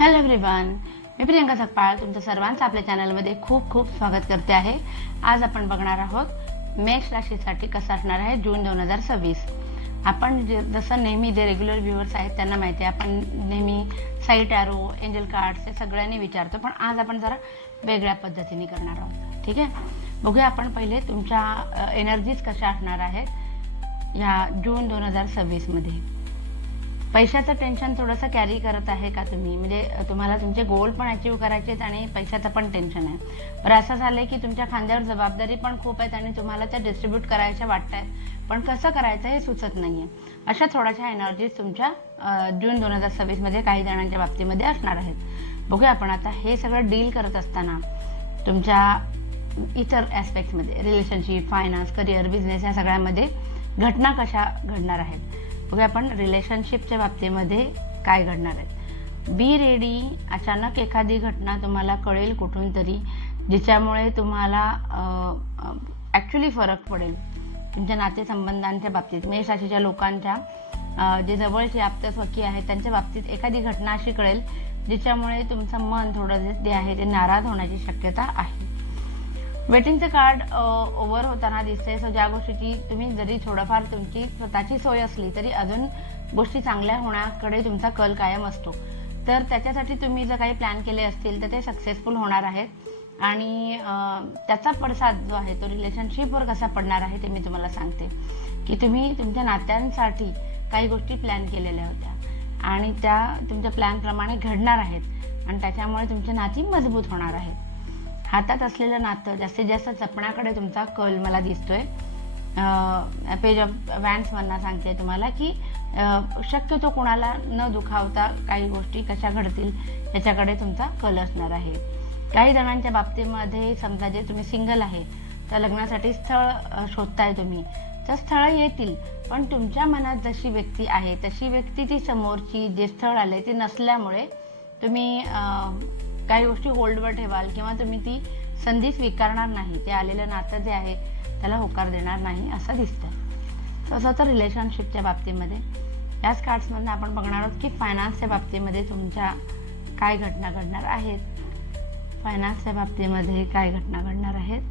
Hello everyone, मी प्रियंका सकपाळ तुमचं सर्वांचं आपल्या चॅनलमध्ये खूप खूप स्वागत करते आहे. आज आपण बघणार आहोत मेष राशीसाठी कसं असणार आहे जून 2026. आपण जसं नेहमी जे रेग्युलर व्ह्युअर्स आहेत त्यांना माहिती आहे, आपण नेहमी साई टॅरो, एंजल कार्ड्स हे सगळ्यांनी विचारतो, पण आज आपण जरा वेगळ्या पद्धतीने करणार आहोत. ठीक आहे, बघूया आपण पहिले तुमच्या एनर्जीज कशा असणार आहेत या जून 2026 मध्ये. पैशाचं टेन्शन थोडंसं कॅरी करत आहे का तुम्ही? म्हणजे तुम्हाला तुमचे गोल पण अचीव करायचे आहेत आणि पैशाचं पण टेन्शन आहे. बरं, असं झालंय की तुमच्या खांद्यावर जबाबदारी पण खूप आहेत आणि तुम्हाला त्या डिस्ट्रीब्यूट करायच्या वाटत आहेत, पण कसं करायचं हे सुचत नाहीये. अशा थोड्याशा एनर्जीज तुमच्या जून 2026 मध्ये काही जणांच्या बाबतीमध्ये असणार आहेत. बघूया आपण आता हे सगळं डील करत असताना तुमच्या इतर ॲस्पेक्ट्समध्ये, रिलेशनशिप, फायनान्स, करिअर, बिझनेस या सगळ्यामध्ये घटना कशा घडणार आहेत. बघूया आपण रिलेशनशिपच्या बाबतीमध्ये काय घडणार आहे. Be ready. अचानक एखादी घटना तुम्हाला कळेल कुठून तरी, जिच्यामुळे तुम्हाला ॲक्च्युली फरक पडेल तुमच्या नातेसंबंधांच्या बाबतीत. मेष राशीच्या लोकांच्या जे जवळचे आप्तस्वकीय आहेत त्यांच्या बाबतीत एखादी घटना अशी कळेल जिच्यामुळे तुमचं मन थोडं जे आहे ते नाराज होण्याची शक्यता आहे. वेटिंगचं कार्ड ओव्हर होताना दिसते. सो ज्या गोष्टीची तुम्ही जरी थोडंफार तुमची स्वतःची सोय असली तरी अजून गोष्टी चांगल्या होण्याकडे तुमचा कल कायम असतो. तर त्याच्यासाठी तुम्ही जर काही प्लॅन केले असतील तर ते सक्सेसफुल होणार आहेत आणि त्याचा पडसाद जो आहे तो रिलेशनशिपवर कसा पडणार आहे ते मी तुम्हाला सांगते. की तुम्ही तुमच्या नात्यांसाठी काही गोष्टी प्लॅन केलेल्या होत्या आणि त्या तुमच्या प्लॅनप्रमाणे घडणार आहेत आणि त्याच्यामुळे तुमची नाती मजबूत होणार आहेत. हातात असलेलं नातं जास्तीत जास्त जपण्याकडे तुमचा कल मला दिसतोय. पेज ऑफ वॅन्स मधनं सांगते तुम्हाला की शक्यतो कोणाला न दुखावता काही गोष्टी कशा घडतील याच्याकडे तुमचा कल असणार आहे. काही जणांच्या बाबतीमध्ये समजा जे तुम्ही सिंगल आहे तर लग्नासाठी स्थळ शोधताय तुम्ही, तर स्थळं येतील, पण तुमच्या मनात जशी व्यक्ती आहे तशी व्यक्ती ती समोरची जे स्थळ आले ते नसल्यामुळे तुम्ही काही गोष्टी होल्डवर ठेवाल किंवा तुम्ही ती संधी स्वीकारणार नाही. ते आलेलं नातं जे आहे त्याला होकार देणार नाही असं दिसतं. तसं तर रिलेशनशिपच्या बाबतीमध्ये याच कार्ड्समधून आपण बघणार आहोत की फायनान्सच्या बाबतीमध्ये तुमच्या काय घटना घडणार आहेत. फायनान्सच्या बाबतीमध्ये काय घटना घडणार आहेत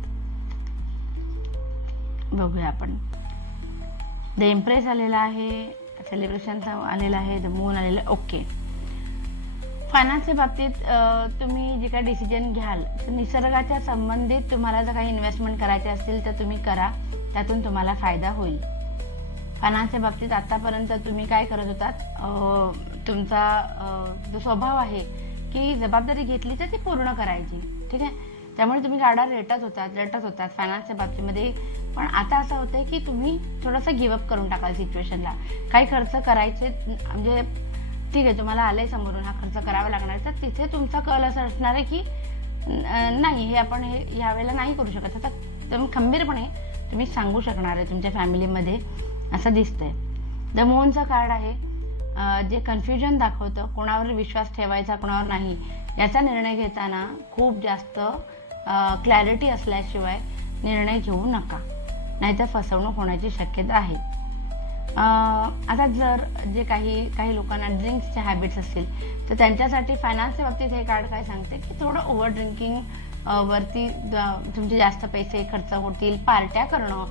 बघूया आपण. द इम्प्रेस आलेला आहे, सेलिब्रेशनचा आलेला आहे, द मून आलेला. ओके, फायनान्सच्या बाबतीत तुम्ही जे काही डिसिजन घ्याल तर निसर्गाच्या संबंधित तुम्हाला जर काही इन्व्हेस्टमेंट करायचे असतील तर तुम्ही करा, त्यातून तुम्हाला फायदा होईल. फायनान्सच्या बाबतीत आतापर्यंत तुम्ही काय करत होतात, तुमचा जो स्वभाव आहे की जबाबदारी घेतली तर ती पूर्ण करायची. ठीक आहे, त्यामुळे तुम्ही गाडा रेटत होतात फायनान्सच्या बाबतीमध्ये. पण आता असं होतंय की तुम्ही थोडासा गिव्हअप करून टाकाल सिच्युएशनला. काही खर्च करायचे म्हणजे ठीक आहे, तुम्हाला आलंय समोरून हा खर्च करावा लागणार, तर तिथे तुमचा कल असं असणार आहे की नाही, हे आपण यावेळेला नाही करू शकत. आता तुम्ही खंबीरपणे तुम्ही सांगू शकणार आहे तुमच्या फॅमिलीमध्ये असं दिसतंय. द मूनचं कार्ड आहे, जे कन्फ्युजन दाखवतं, कोणावर विश्वास ठेवायचा कोणावर नाही याचा निर्णय घेताना खूप जास्त क्लॅरिटी असल्याशिवाय निर्णय घेऊ नका, नाहीतर फसवणूक होण्याची शक्यता आहे. आता जर जे काही लोकांना ड्रिंक्सच्या हॅबिट्स असतील तर त्यांच्यासाठी फायनान्सच्या बाबतीत हे कार्ड काय सांगते की थोडं ओव्हर ड्रिंकिंग वरती तुमचे जास्त पैसे खर्च होतील. पार्ट्या करणं,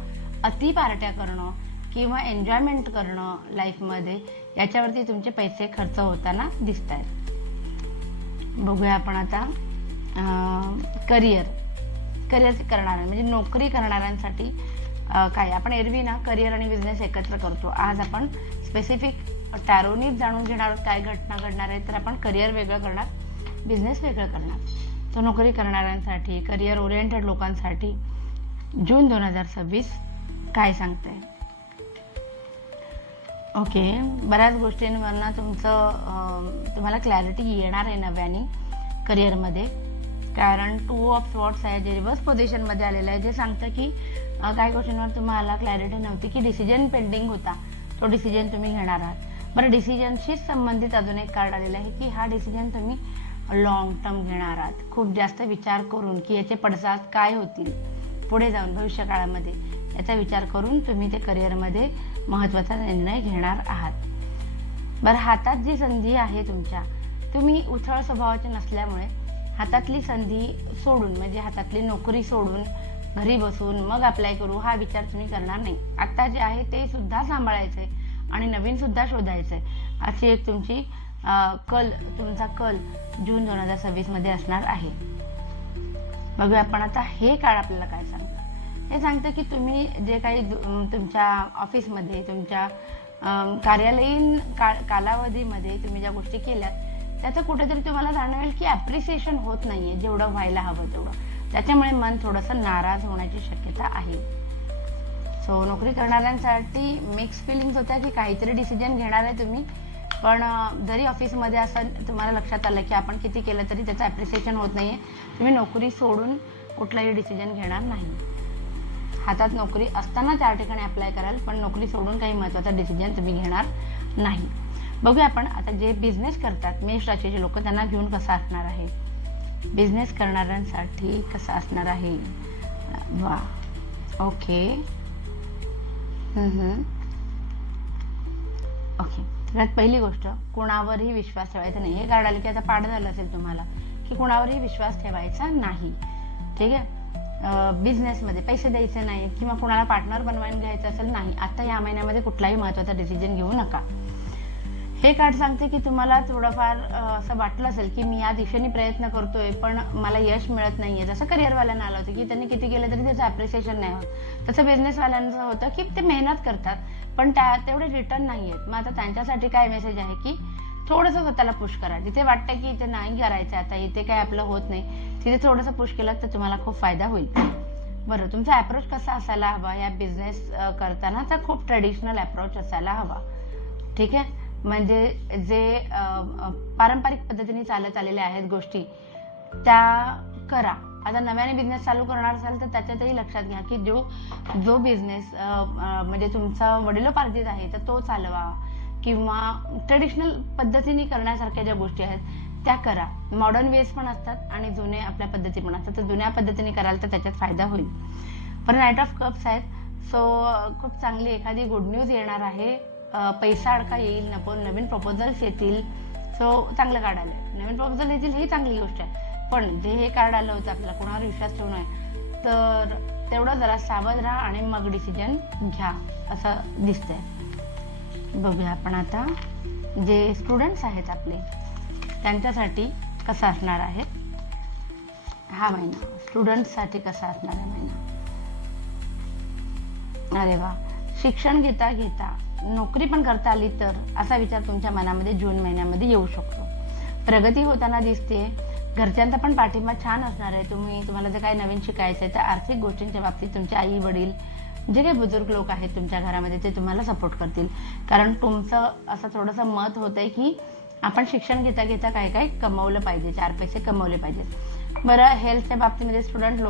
अति पार्ट्या करणं किंवा एन्जॉयमेंट करणं लाईफमध्ये याच्यावरती तुमचे पैसे खर्च होताना दिसत आहेत. बघूया आपण आता करिअर करणाऱ्या म्हणजे नोकरी करणाऱ्यांसाठी काय. आपण एरवी ना करिअर आणि बिझनेस एकत्र करतो. आज आपण स्पेसिफिक टॅरोनीच जाणून घेणार आहोत काय घटना घडणार आहे. तर आपण करिअर वेगळं करणार, बिझनेस वेगळं करणार. तो नोकरी करणाऱ्यांसाठी, करिअर ओरिएंटेड लोकांसाठी जून 2026 काय सांगते. ओके, बऱ्याच गोष्टींवरनं तुम्हाला क्लॅरिटी येणार आहे नव्याने करिअरमध्ये. कारण 2 ऑफ स्वॉर्ड्स आहे जे रिव्हर्स पोझिशनमध्ये आलेलं आहे, जे सांगतं की काही गोष्टींवर तुम्हाला क्लॅरिटी नव्हती की डिसिजन पेंडिंग होता, तो डिसिजन तुम्ही घेणार आहात. बरं, डिसिजनशीच संबंधित अजून एक कार्ड आलेला आहे की हा डिसिजन तुम्ही लॉंग टर्म घेणार आहात, खूप जास्त विचार करून की याचे पडसाद काय होतील पुढे जाऊन भविष्यकाळामध्ये याचा विचार करून तुम्ही ते करिअरमध्ये महत्त्वाचा निर्णय घेणार आहात. बरं, हातात जी संधी आहे तुमच्या तुम्ही उथळ स्वभावाचे नसल्यामुळे हातातली संधी सोडून, म्हणजे हातातली नोकरी सोडून घरी बसून मग अप्लाय करू हा विचार तुम्ही करणार नाही. आता जे आहे ते सुद्धा सांभाळायचंय आणि नवीन सुद्धा शोधायचंय. अशी एक तुमची तुमचा कल जून 2026 मध्ये असणार आहे. बघूया आपण आता हे काळ आपल्याला काय सांगतं. हे सांगतं की तुम्ही जे काही तुमच्या ऑफिसमध्ये, तुमच्या कार्यालयीन कालावधीमध्ये तुम्ही ज्या गोष्टी केल्यात त्याचं कुठेतरी तुम्हाला जाणवेल की ॲप्रिसिएशन होत नाहीये जेवढं व्हायला हवं तेवढं. त्याच्यामुळे मन थोडंसं नाराज होण्याची शक्यता आहे. सो नोकरी करणाऱ्यांसाठी मिक्स फिलिंग्स होत्या की काहीतरी डिसिजन घेणार आहे तुम्ही, पण जरी ऑफिसमध्ये असं तुम्हाला लक्षात आलं की आपण किती केलं तरी त्याचं ॲप्रिसिएशन होत नाहीये, तुम्ही नोकरी सोडून कुठलाही डिसिजन घेणार नाही. हातात नोकरी असताना 4 ठिकाणी अप्लाय कराल, पण नोकरी सोडून काही महत्त्वाचा डिसिजन तुम्ही घेणार नाही. बघूया आपण आता जे बिझनेस करतात मेष राशीचे लोक, त्यांना घेऊन कसा असणार आहे. बिझनेस करणाऱ्यांसाठी कसा असणार आहे. वा, ओके. ओके, सगळ्यात पहिली गोष्ट, कोणावरही विश्वास ठेवायचा नाही. हे कार्ड आलं की आता पाठ झालं असेल तुम्हाला की कोणावरही विश्वास ठेवायचा नाही. ठीक आहे. बिझनेसमध्ये पैसे द्यायचे नाही किंवा कोणाला पार्टनर बनवायला घ्यायचं असेल नाही, आता या महिन्यामध्ये कुठलाही महत्त्वाचा डिसिजन घेऊ नका. हे कार्ड सांगते की तुम्हाला थोडंफार असं वाटलं असेल की मी या दिशेने प्रयत्न करतोय पण मला यश मिळत नाहीये. जसं करिअरवाल्यांना आलं होतं की त्यांनी किती केलं तरी त्याचं ॲप्रिसिएशन नाही होत, तसं बिझनेसवाल्यांचं होतं की ते मेहनत करतात पण तेवढे रिटर्न नाही आहेत. मग आता त्यांच्यासाठी काय मेसेज आहे की थोडंसं स्वतःला पुश करा. जिथे वाटतं की इथे नाही करायचं आता, इथे काय आपलं होत नाही, तिथे थोडंसं पुश केलं तर तुम्हाला खूप फायदा होईल. बरं, तुमचा अप्रोच कसा असायला हवा या बिझनेस करताना, तर खूप ट्रेडिशनल अप्रोच असायला हवा. ठीक आहे. म्हणजे जे पारंपरिक पद्धतीने चालत आलेल्या आहेत गोष्टी त्या करा. आता नव्याने बिझनेस चालू करणार असाल तर त्याच्यातही लक्षात घ्या की जो बिझनेस म्हणजे तुमचा वडिलोपार्जित आहे तर तो चालवा, किंवा ट्रेडिशनल पद्धतीने करण्यासारख्या ज्या गोष्टी आहेत त्या करा. मॉडर्न वेज पण असतात आणि जुने आपल्या पद्धती पण असतात, तर जुन्या पद्धतीने कराल तर त्याच्यात फायदा होईल. पण नाईट ऑफ कप्स आहेत, सो खूप चांगली एखादी गुड न्यूज येणार आहे. पैसा अडका येईल, नवीन प्रपोजल्स येतील. सो चांगलं कार्ड आलंय. नवीन प्रपोजल येतील ही चांगली गोष्ट आहे, पण जे हे कार्ड आलं होतं आपल्याला कोणावर विश्वास ठेवू नये, तर तेवढं जरा सावध राहा आणि मग डिसिजन घ्या असं दिसतंय. बघूया आपण आता जे स्टुडंट्स आहेत आपले त्यांच्यासाठी कसा असणार आहे हा महिना. स्टुडंट्ससाठी कसा असणार आहे महिना. अरे वा, शिक्षण घेता घेता नोकरी पण करता आली तर असा विचार तुमच्या मनामध्ये जून महिन्यामध्ये येऊ शकतो. प्रगती होताना दिसते. घरच्यांचा पण पाठिंबा छान असणार आहे. तुम्हाला जर काही नवीन शिकायचं आहे तर आर्थिक गोष्टींच्या बाबतीत तुमचे आई वडील जे काही बुजुर्ग लोक आहेत तुमच्या घरामध्ये ते तुम्हाला सपोर्ट करतील, कारण तुमचं असं थोडंसं मत होतंय की आपण शिक्षण घेता घेता काय काय कमवलं पाहिजे, 4 पैसे कमवले पाहिजेत. बरं, हेल्थच्या बाबतीमध्ये स्टुडंट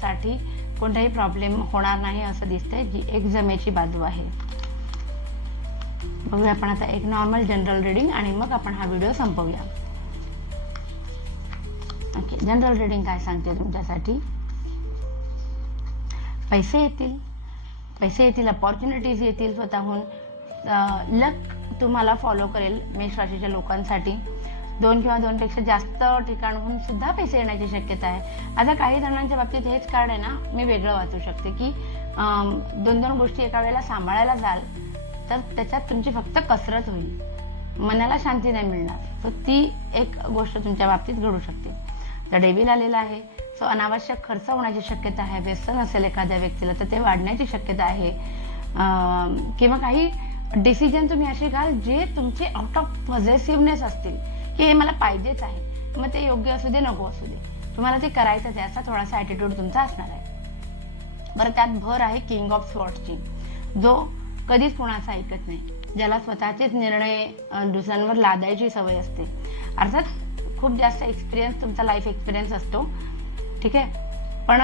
साठी कोणताही प्रॉब्लेम होणार नाही असं दिसतंय, जी एक जमेची बाजू आहे. बघूया आपण आता एक नॉर्मल जनरल रिडिंग आणि मग आपण हा व्हिडिओ संपवूया. ओके, जनरल रिडिंग काय सांगते तुमच्यासाठी. पैसे येतील, अपॉर्च्युनिटीज येतील स्वतःहून. लक तुम्हाला फॉलो करेल मेष राशीच्या लोकांसाठी. 2 किंवा 2 पेक्षा जास्त ठिकाणहून सुद्धा पैसे येण्याची शक्यता आहे. आता काही जणांच्या बाबतीत हेच कार्ड आहे ना, मी वेगळं वाचू शकते की 2 गोष्टी एका वेळेला सांभाळायला जाल तर त्याच्यात तुमची फक्त कसरत होईल, मनाला शांती नाही मिळणार. तर ती एक गोष्ट तुमच्या बाबतीत घडू शकते. तर डेव्हिल आलेला आहे, सो अनावश्यक खर्च होण्याची शक्यता आहे. व्यसन असेल एखाद्या व्यक्तीला तर ते वाढण्याची शक्यता आहे. किंवा काही डिसिजन तुम्ही असे घ्याल जे तुमचे आउट ऑफ पॉझिटिव्हनेस असतील की हे मला पाहिजेच आहे, मग ते योग्य असू दे नको असू दे तुम्हाला ते करायचंच आहे असा थोडासा ॲटिट्यूड तुमचा असणार आहे. बरं, त्यात भर आहे किंग ऑफ स्वॉर्ड्सची, जो कधीच कोणाचा ऐकत नाही, ज्याला स्वतःचेच निर्णय दुसऱ्यांवर लादायची सवय असते. अर्थात खूप जास्त एक्सपिरियन्स, तुमचा लाईफ एक्सपिरियन्स असतो. ठीक आहे, पण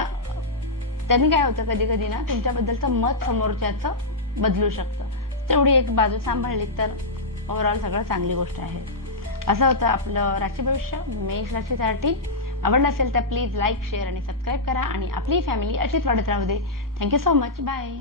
त्यांनी काय होतं कधी कधी ना तुमच्याबद्दलचं मत समोरच्याचं बदलू शकतं. तेवढी एक बाजू सांभाळली तर ओव्हरऑल सगळं चांगली गोष्ट आहे. असं होतं आपलं राशी भविष्य मेष राशीसाठी. आवडलं असेल तर प्लीज लाईक, शेअर आणि सबस्क्राईब करा आणि आपली फॅमिली अशीच वाढत राहू दे. Thank you so much. बाय.